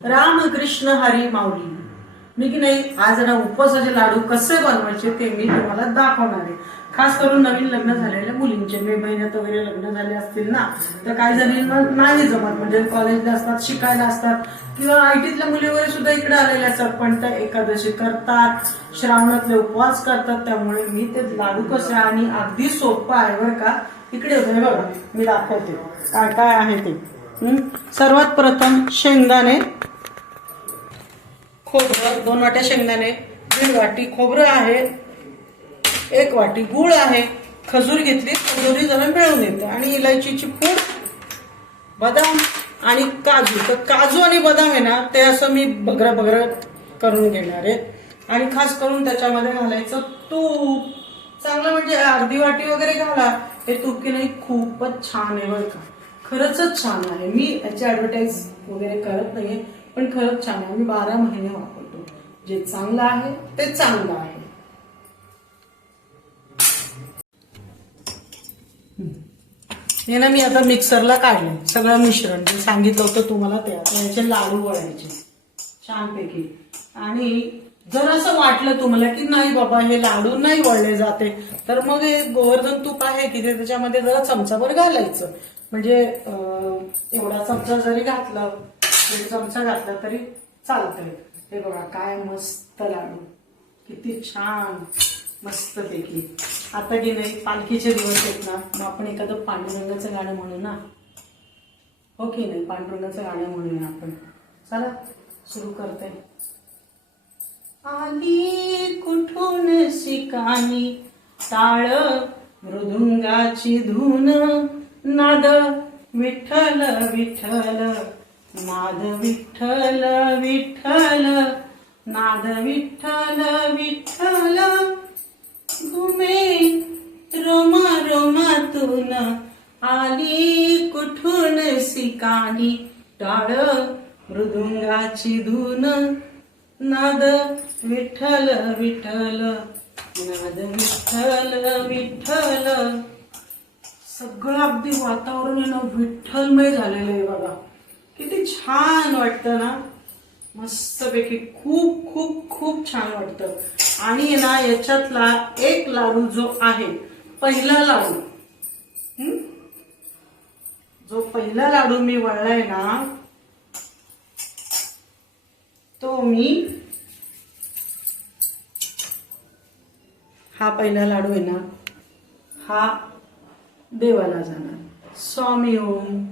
रामकृष्ण हरी माऊली. मी की नाही आज ना उपवासाचे लाडू कसे बनवायचे ते मी तुम्हाला दाखवणार आहे. खास करून नवीन लग्न झालेल्या मुलींचे. मे महिन्यात वगैरे लग्न झाले असतील ना तर काही जणींना नाही जमत. म्हणजे कॉलेजला असतात शिकायला असतात. किंवा आयटीतल्या मुली वगैरे सुद्धा इकडे आलेल्या असतात पण त्या एकादशी करतात. श्रावणातले उपवास करतात त्यामुळे मी ते लाडू कसे आणि अगदी सोपं आहे बरं का. इकडे बघा मी दाखवते. काय काय आहे ते. सर्वात प्रथम शेंगदाणे खोबरं दोन वाट्या शेंगदाणे दीड वाटी खोबरं आहे एक वाटी गुळ आहे. खजूर घेतली खजुरी जरा मिळून येते. आणि इलायचीची पूड बदाम आणि काजू. तर काजू आणि बदाम आहे ना ते असं मी बगर बगर करून घेणार आहे. आणि खास करून त्याच्यामध्ये घालायचं तूप. चांगलं म्हणजे अर्धी वाटी वगैरे घाला. हे तूप की नाही खूपच छान आहे बरं का. खरंच छान आहे. मी याची ऍडव्हर्टाईज वगैरे करत नाहीये. पण खरंच छान आहे. मी बारा महिने वापरतो. जे चांगलं आहे ते चांगलं आहे. हे ना मी आता मिक्सरला काढले सगळं मिश्रण. जे सांगितलं होतं तुम्हाला ते. आता याचे लाडू वळायचे. छानपैकी. आणि जर असं वाटलं तुम्हाला की नाही बाबा हे लाडू नाही वळले जाते तर मग हे गोवर्धन तूप आहे की ते त्याच्यामध्ये जरा चमचाभर घालायचं. म्हणजे एवढा चमचा जरी घातला दीड चमचा घातला तरी चालतंय. हे बघा काय मस्त लाडू किती छान मस्त पैकी आता की नाही पालखीचे दिवस आहेत ना मग आपण एखादं पांडुरंगाचं गाणं म्हणू ना? हो की नाही पांडुरंगाचं गाणं म्हणूया आपण. चला सुरू करते. आली कुठून शिकानी टाळ मृदुंगाची धून नाद विठ्ठल विठ्ठल. नाद विठ्ठल विठ्ठल नाद विठ्ठल विठ्ठल. घुमे रोमा रोमातून आली कुठून सिकानी टाळ मृदुंगाची धून. नाद विठ्ठल विठ्ठल. नाद विठ्ठल विठ्ठल. सगळं अगदी वातावरण विठ्ठलमय झालेलं आहे बघा. किती छान वाटतं ना? मस्तपैकी खूप खूप खूप छान वाटतं. आणि ना याच्यातला एक लाडू जो आहे पहिला लाडू. जो पहिला लाडू मी वळलाय ना तो मी हा पहिला लाडू आहे ना हा देवाला जाणार. स्वामी ओम.